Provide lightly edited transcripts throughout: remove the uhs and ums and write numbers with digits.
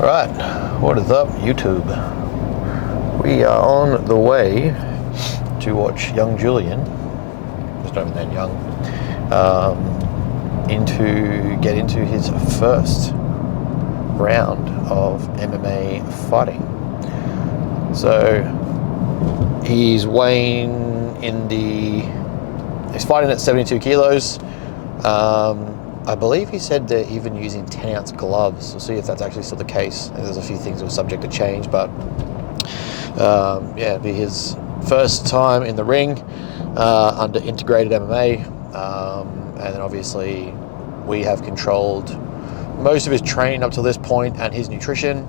Right, what is up, YouTube? We are on the way to watch young Julian, he's not even that young, get into his first round of MMA fighting. So he's fighting at 72 kilos. I believe he said they're even using 10-ounce gloves. We'll see if that's actually still the case. There's a few things that were subject to change, but it'll be his first time in the ring under Integrated MMA. And then obviously we have controlled most of his training up to this point and his nutrition,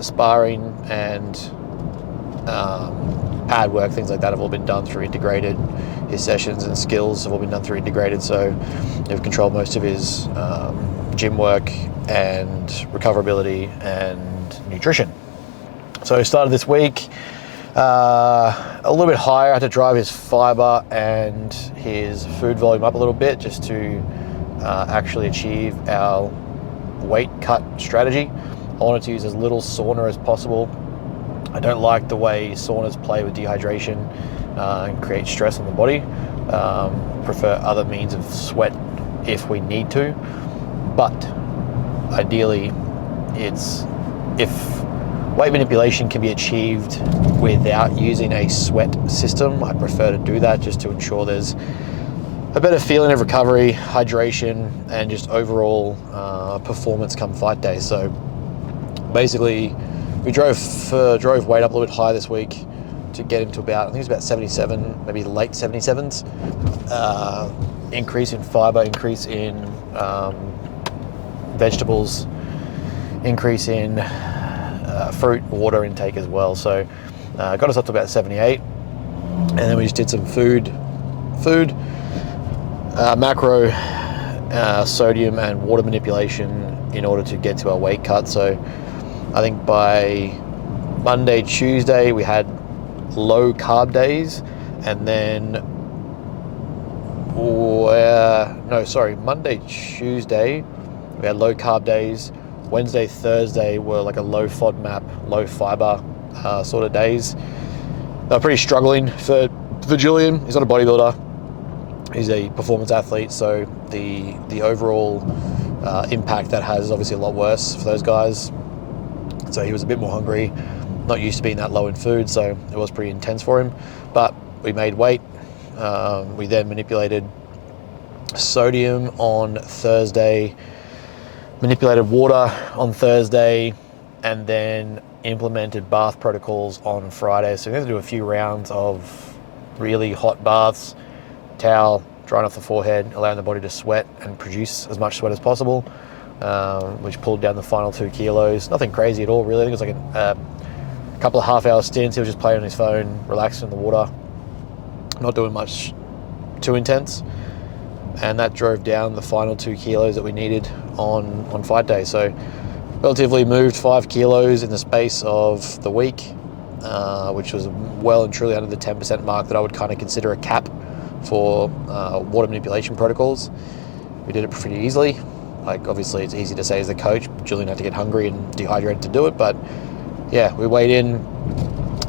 sparring and pad work, things like that have all been done through Integrated. His sessions and skills have all been done through Integrated, so they've controlled most of his gym work and recoverability and nutrition. So started this week a little bit higher. I had to drive his fiber and his food volume up a little bit just to actually achieve our weight cut strategy. I wanted to use as little sauna as possible. I don't like the way saunas play with dehydration and create stress on the body. Prefer other means of sweat if we need to, but ideally if weight manipulation can be achieved without using a sweat system, I prefer to do that just to ensure there's a better feeling of recovery, hydration, and just overall performance come fight day. So basically we drove weight up a little bit higher this week to get him to about, I think it's about 77, maybe late 77s. Increase in fiber, increase in vegetables, increase in fruit, water intake as well. So got us up to about 78. And then we just did some food, macro, sodium and water manipulation in order to get to our weight cut. So I think by Monday, Tuesday, we had low carb days, and then Monday, Tuesday, we had low carb days. Wednesday, Thursday were like a low FODMAP, low fiber sort of days. They're pretty struggling for Julian. He's not a bodybuilder. He's a performance athlete, so the overall impact that has is obviously a lot worse for those guys. So he was a bit more hungry, not used to being that low in food, so it was pretty intense for him. But we made weight. We then manipulated sodium on Thursday, manipulated water on Thursday, and then implemented bath protocols on Friday. So we're going to do a few rounds of really hot baths, towel, drying off the forehead, allowing the body to sweat and produce as much sweat as possible, which pulled down the final 2 kilos. Nothing crazy at all, really. I think it was like a couple of half-hour stints. He was just playing on his phone, relaxing in the water, not doing much too intense. And that drove down the final 2 kilos that we needed on fight day. So relatively moved 5 kilos in the space of the week, which was well and truly under the 10% mark that I would kind of consider a cap for water manipulation protocols. We did it pretty easily. Like, obviously it's easy to say as the coach, Julian had to get hungry and dehydrated to do it, but yeah, we weighed in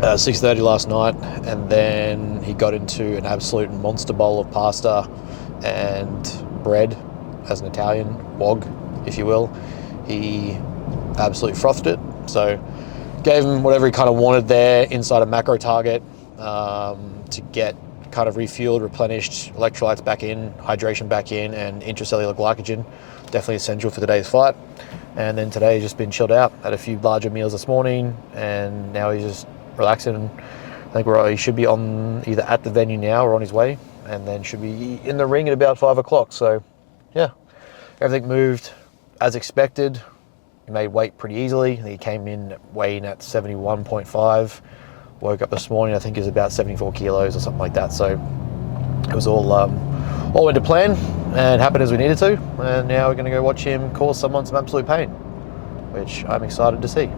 6:30 last night, and then he got into an absolute monster bowl of pasta and bread, as an Italian wok, if you will. He absolutely frothed it. So gave him whatever he kind of wanted there inside a macro target to get kind of refueled, replenished, electrolytes back in, hydration back in, and intracellular glycogen. Definitely essential for today's fight. And then today he's just been chilled out. Had a few larger meals this morning, and now he's just relaxing. I think he should be on either at the venue now or on his way, and then should be in the ring at about 5 o'clock. So yeah, everything moved as expected. He made weight pretty easily. He came in weighing at 71.5. Woke up this morning, I think he was about 74 kilos or something like that. So it was all went to plan and happened as we needed to. And now we're going to go watch him cause someone some absolute pain, which I'm excited to see.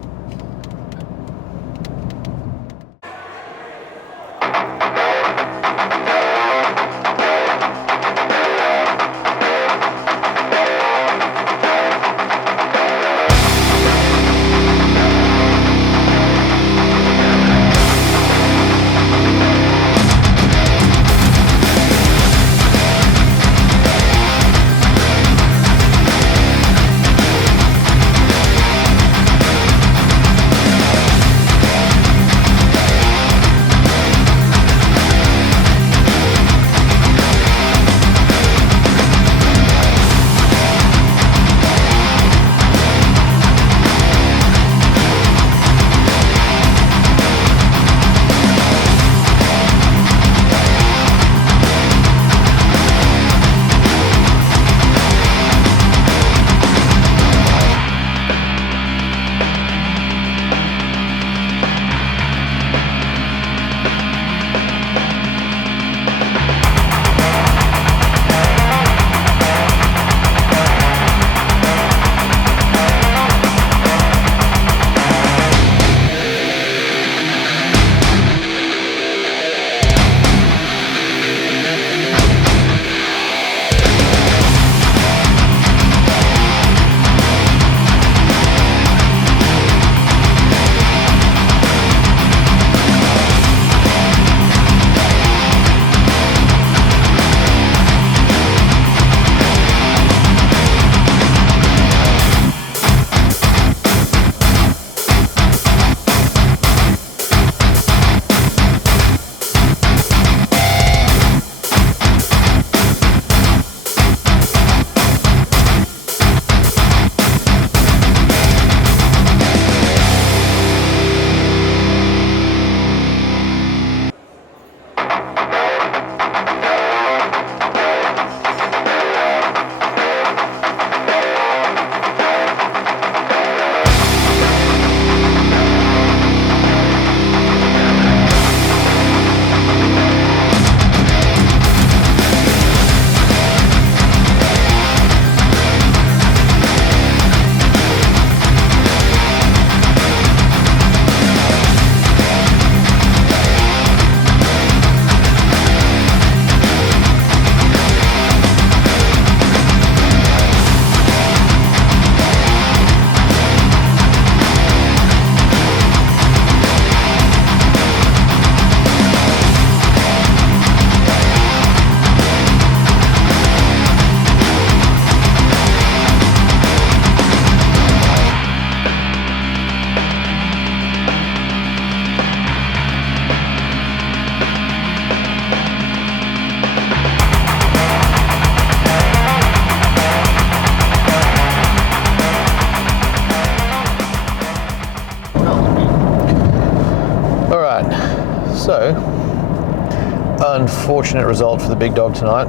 So, unfortunate result for the big dog tonight.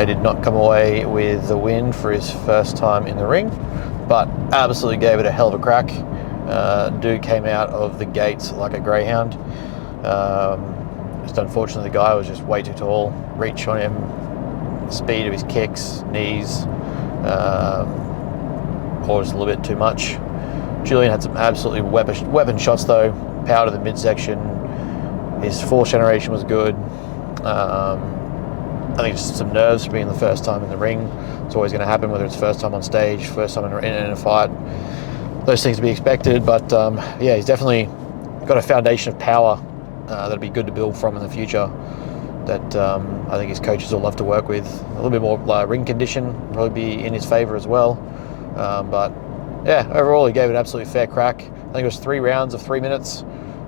He did not come away with the win for his first time in the ring, but absolutely gave it a hell of a crack. Dude came out of the gates like a greyhound. Just unfortunately, the guy was just way too tall. Reach on him, speed of his kicks, knees, or just a little bit too much. Julian had some absolutely weapon shots though. Power to the midsection. His fourth generation was good. I think just some nerves for being the first time in the ring. It's always going to happen, whether it's first time on stage, first time in a fight. Those things to be expected, but yeah, he's definitely got a foundation of power that'll be good to build from in the future. That I think his coaches will love to work with. A little bit more ring condition will probably be in his favour as well. But yeah, overall he gave it an absolutely fair crack. I think it was 3 rounds of 3 minutes.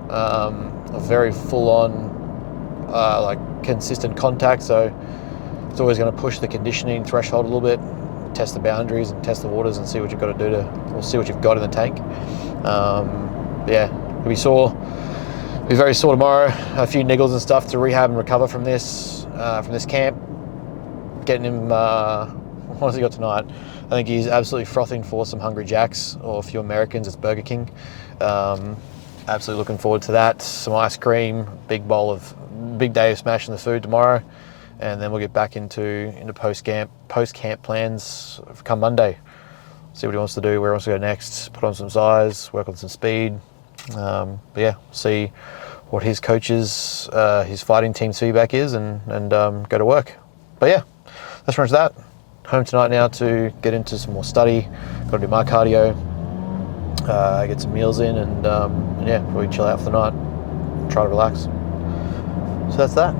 A very full-on, like consistent contact. So it's always going to push the conditioning threshold a little bit, test the boundaries and test the waters and see what you've got to do or see what you've got in the tank. Yeah, it'll be sore. It'll be very sore tomorrow. A few niggles and stuff to rehab and recover from this camp. Getting him. What has he got tonight? I think he's absolutely frothing for some Hungry Jacks or a few Americans. It's Burger King. Absolutely looking forward to that. Some ice cream, big day of smashing the food tomorrow, and then we'll get back into post camp plans come Monday. See what he wants to do, where he wants to go next, put on some size, work on some speed. But yeah, see what his coaches, his fighting team's feedback is, and go to work. But yeah, that's pretty much that. Home tonight now to get into some more study. Got to do my cardio, get some meals in, and yeah, probably chill out for the night, try to relax. So that's that.